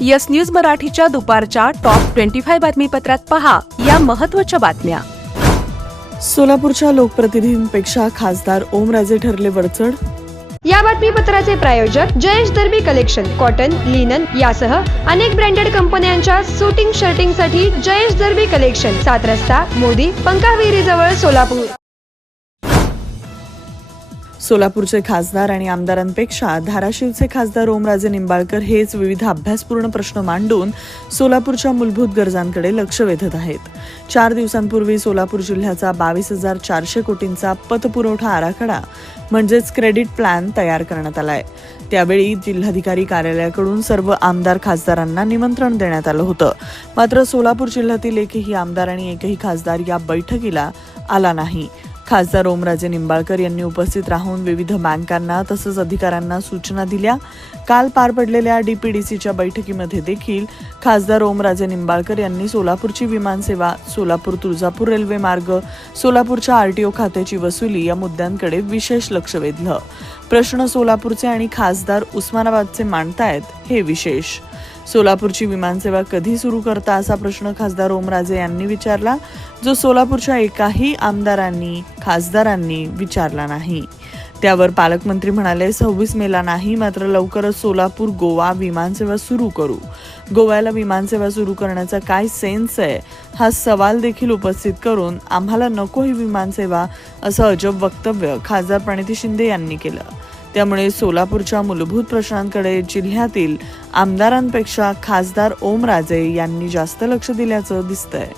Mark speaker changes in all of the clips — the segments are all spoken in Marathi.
Speaker 1: यस न्यूज मराठीच्या दुपारच्या टॉप ट्वेंटी फाय बातमीपत्रात पहा या महत्त्वाच्या बातम्या.
Speaker 2: सोलापूरच्या लोकप्रतिनिधींपेक्षा खासदार ओमराजे ठरले वरचढ
Speaker 3: या बातमीपत्राचे प्रायोजक Jayesh Darbi collection cotton linen यासह अनेक ब्रँडेड कंपन्यांच्या सुटिंग शर्टिंगसाठी जयेश दर्बी कलेक्शन सात रस्ता मोदी पंकाविहिरी जवळ सोलापूर.
Speaker 2: सोलापूरचे खासदार आणि आमदारांपेक्षा धाराशिवचे खासदार ओमराजे निंबाळकर हेच विविध अभ्यासपूर्ण प्रश्न मांडून सोलापूरच्या मूलभूत गरजांकडे लक्ष वेधत आहेत. चार दिवसांपूर्वी सोलापूर जिल्ह्याचा बावीस हजार चारशे कोटींचा पतपुरवठा आराखडा म्हणजेच क्रेडिट प्लॅन तयार करण्यात आलाय. त्यावेळी जिल्हाधिकारी कार्यालयाकडून सर्व आमदार खासदारांना निमंत्रण देण्यात आलं होतं. मात्र सोलापूर जिल्ह्यातील एकही आमदार आणि एकही खासदार या बैठकीला आला नाही. खासदार ओमराजे निंबाळकर यांनी उपस्थित राहून विविध बँकांना तसंच अधिकाऱ्यांना सूचना दिल्या. काल पार पडलेल्या डीपीडीसीच्या बैठकीमध्ये देखील खासदार ओमराजे निंबाळकर यांनी सोलापूरची विमानसेवा सोलापूर तुळजापूर रेल्वे मार्ग सोलापूरच्या आरटीओ खात्याची वसुली या मुद्द्यांकडे विशेष लक्ष वेधलं. प्रश्न सोलापूरचे आणि खासदार उस्मानाबादचे मांडतायत हे विशेष. सोलापूरची विमानसेवा कधी सुरू करता असा प्रश्न खासदार ओमराजे यांनी विचारला जो सोलापूरच्या एकाही आमदारांनी खासदारांनी विचारला नाही. त्यावर पालकमंत्री म्हणाले सव्वीस मेला नाही मात्र लवकरच सोलापूर गोवा विमानसेवा सुरू करू. गोव्याला विमानसेवा सुरू करण्याचा काय सेन्स आहे हा सवाल देखील उपस्थित करून आम्हाला नको ही विमानसेवा असं अजब वक्तव्य खासदार प्रणिती शिंदे यांनी केलं. त्यामुळे सोलापूरच्या मूलभूत प्रश्नांकडे जिल्ह्यातील आमदारांपेक्षा खासदार ओमराजे यांनी जास्त लक्ष दिल्याचं दिसतंय.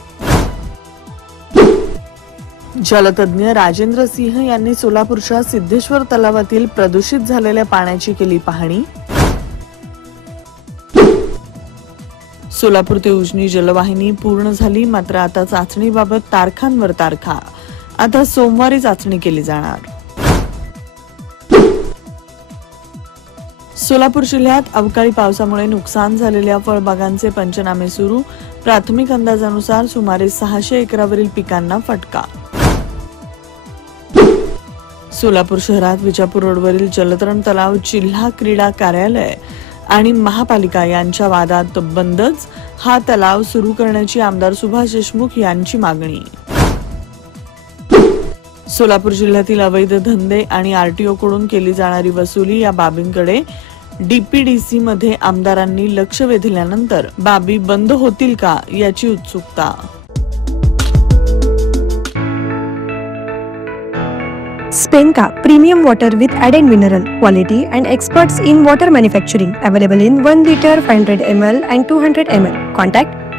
Speaker 2: जलतज्ञ राजेंद्र सिंह यांनी सोलापूरच्या सिद्धेश्वर तलावातील प्रदूषित झालेल्या पाण्याची केली पाहणी. सोलापूर ते उजनी जलवाहिनी पूर्ण झाली मात्र आता चाचणीबाबत तारखांवर तारखा. आता सोमवारी चाचणी केली जाणार. सोलापूर जिल्ह्यात अवकाळी पावसामुळे नुकसान झालेल्या फळबागांचे पंचनामे सुरू. प्राथमिक अंदाजानुसार सुमारे सहाशे एकरावरील पिकांना फटका. सोलापूर शहरात विजापूर रोडवरील जलतरण तलाव जिल्हा क्रीडा कार्यालय आणि महापालिका यांच्या वादात बंदच हा तलाव सुरू करण्याची आमदार सुभाष देशमुख यांची मागणी. सोलापूर जिल्ह्यातील अवैध धंदे आणि आरटीओकडून केली जाणारी वसुली या बाबींकडे डीपीडीसी मध्ये आमदारांनी लक्ष वेधल्यानंतर बाबी बंद होतील का याची उत्सुकता.
Speaker 4: स्पेनका premium water with added mineral quality and experts in water manufacturing available in one litre five hundred M L and two hundred M L. Contact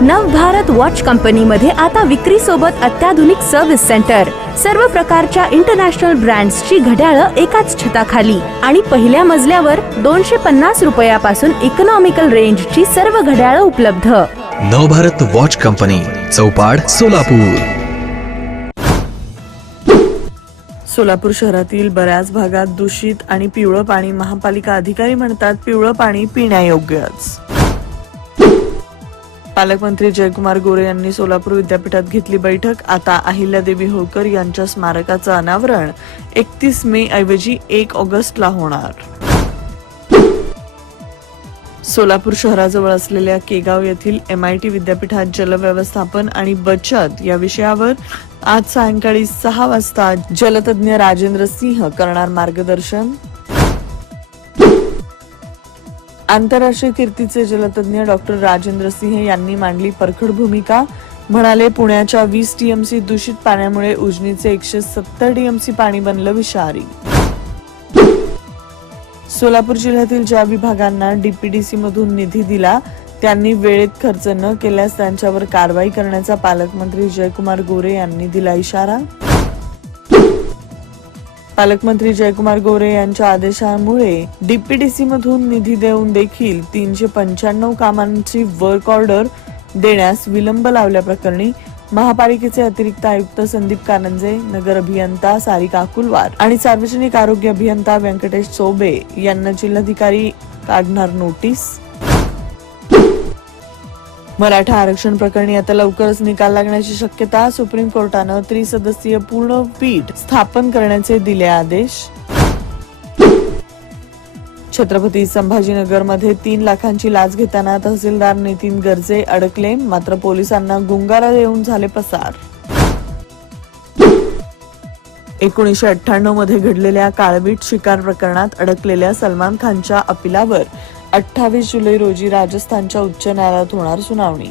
Speaker 1: Navbharat watch कंपनीमध्ये आता विक्री सोबत अत्याधुनिक सर्व्हिस सेंटर सर्व प्रकारच्या इंटरनॅशनल ब्रँड्सची घड्याळं एकाच छताखाली. आणि पहिल्या मजल्यावर दोनशे पन्नास रुपयापासून इकॉनॉमिकल रेंजची सर्व घड्याळं उपलब्ध.
Speaker 5: Navbharat watch company Chaupad Solapur.
Speaker 2: Solapur शहरातील बऱ्याच भागात दूषित आणि पिवळं पाणी महापालिका अधिकारी म्हणतात पिवळं पाणी पिण्यायोग्यच. पालकमंत्री जयकुमार गोरे यांनी सोलापूर विद्यापीठात घेतली बैठक. आता अहिल्यादेवी होळकर यांच्या स्मारकाचं अनावरण एकतीस मे ऐवजी एक ऑगस्टला होणार. सोलापूर शहराजवळ असलेल्या केगाव येथील एम आय टी विद्यापीठात जलव्यवस्थापन आणि बचत या विषयावर आज सायंकाळी सहा वाजता जलतज्ञ राजेंद्र सिंह करणार मार्गदर्शन. आंतरराष्ट्रीय कीर्तीचे जलतज्ञ डॉक्टर राजेंद्र सिंह यांनी मांडली परखड भूमिका. म्हणाले पुण्याच्या वीस टीएमसी दूषित पाण्यामुळे उजनीचे एकशे सत्तर टीएमसी पाणी बनलं विषारी. सोलापूर जिल्ह्यातील ज्या विभागांना डीपीडीसी मधून निधी दिला त्यांनी वेळेत खर्च न केल्यास त्यांच्यावर कारवाई करण्याचा पालकमंत्री जयकुमार गोरे यांनी दिला इशारा. पालकमंत्री जयकुमार गोरे यांच्या आदेशामुळे डीपीडीसी मधून निधी देऊन देखील तीनशे पंच्याण्णव कामांची वर्क ऑर्डर देण्यास विलंब लावल्याप्रकरणी महापालिकेचे अतिरिक्त आयुक्त संदीप कारंजे नगर अभियंता सारिका कुलवार आणि सार्वजनिक आरोग्य अभियंता व्यंकटेश चोबे यांना जिल्हाधिकारी काढणार नोटीस मराठा आरक्षण प्रकरणी आता लवकरच निकाल लागण्याची शक्यता सुप्रीम कोर्टानं त्रिसदस्यीय पूर्ण पीठ स्थापन करण्याचे दिले आदेश. छत्रपती संभाजीनगरमध्ये तीन लाखांची लाच घेताना तहसीलदार नितीन गर्जे अडकले मात्र पोलिसांना गुंगारा देऊन झाले पसार. एकोणीसशे अठ्ठ्याण्णवमध्ये घडलेल्या काळवीट शिकार प्रकरणात अडकलेल्या सलमान खानच्या अपिलावर अठ्ठावीस जुलै रोजी राजस्थानच्या उच्च न्यायालयात होणार सुनावणी.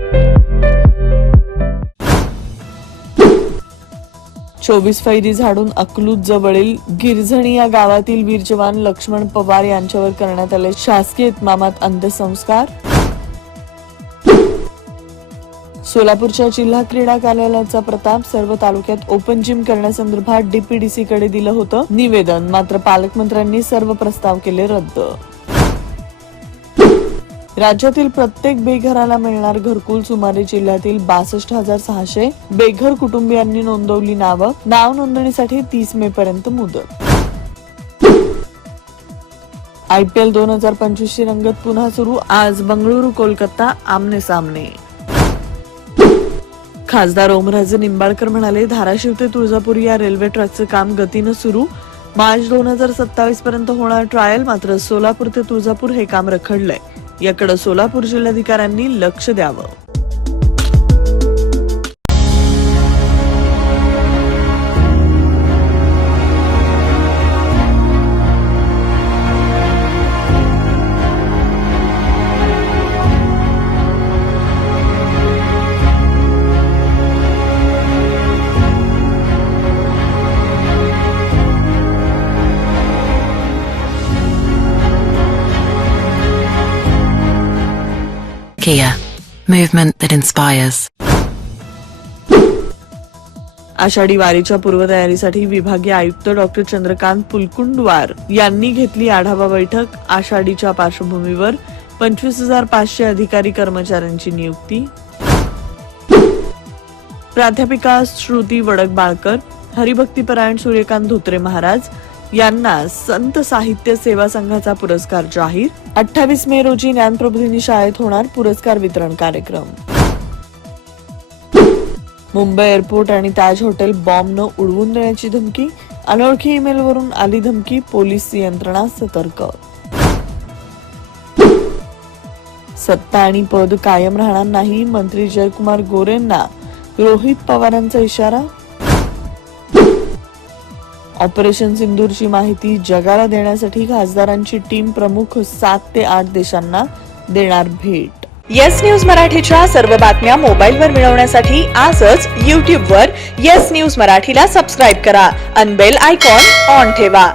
Speaker 2: चोवीस फैरी झाडून अकलूज जवळील गिरझणी या गावातील वीर जवान लक्ष्मण पवार यांच्यावर करण्यात आले शासकीय इतमामात अंत्यसंस्कार. सोलापूरच्या जिल्हा क्रीडा कार्यालयाचा प्रताप सर्व तालुक्यात ओपन जिम करण्यासंदर्भात डीपीडीसी कडे दिलं होतं निवेदन. मात्र पालकमंत्र्यांनी सर्व प्रस्ताव केले रद्द. राज्यातील प्रत्येक बेघराला मिळणार घरकुल सुमारे जिल्ह्यातील बासष्ट हजार सहाशे बेघर कुटुंबियांनी नोंदवली नावं. नाव नोंदणीसाठी तीस मे पर्यंत मुदत. आयपीएल दोन हजार पंचवीस ची रंगत पुन्हा सुरू. आज बंगळुरू कोलकाता आमने सामने. खासदार ओमराजे निंबाळकर म्हणाले धाराशिव ते तुळजापूर या रेल्वे ट्रॅकचं काम गतीनं सुरू. मार्च दोन हजार सत्तावीस पर्यंत होणार ट्रायल मात्र सोलापूर ते तुळजापूर हे काम रखडलंय. याकडे सोलापूर जिल्हाधिकाऱ्यांनी लक्ष द्यावं.
Speaker 6: Kia, movement that inspires.
Speaker 2: Ashadhi वारीच्या पूर्वतयारीसाठी विभागीय आयुक्त डॉक्टर चंद्रकांत पुलकुंडवार यांनी घेतली आढावा बैठक. आषाढीच्या पार्श्वभूमीवर पंचवीस हजार पाचशे अधिकारी कर्मचाऱ्यांची नियुक्ती. प्राध्यापिका श्रुती वडकबाळकर हरिभक्तीपरायण सूर्यकांत धोत्रे महाराज यांना संत साहित्य सेवा संघाचा पुरस्कार जाहीर. अठ्ठावीस मे रोजी ज्ञानप्रबोधिनी शाळेत होणार पुरस्कार वितरण कार्यक्रम. मुंबई एअरपोर्ट आणि ताज हॉटेल बॉम्बनं उडवून देण्याची धमकी. अनोळखी ईमेलवरून आली धमकी पोलीस यंत्रणा सतर्क. सत्ता आणि पद कायम राहणार नाही मंत्री जयकुमार गोरेंना रोहित पवारांचा इशारा. ऑपरेशन सिंदूरची माहिती जगाला देण्यासाठी खासदारांची टीम प्रमुख सात ते आठ देशांना देणार भेट.
Speaker 7: येस न्यूज मराठीच्या सर्व बातम्या मोबाईलवर मिळवण्यासाठी आजच यूट्यूबवर येस न्यूज मराठीला सबस्क्राईब करा. अनबेल आयकॉन ऑन ठेवा.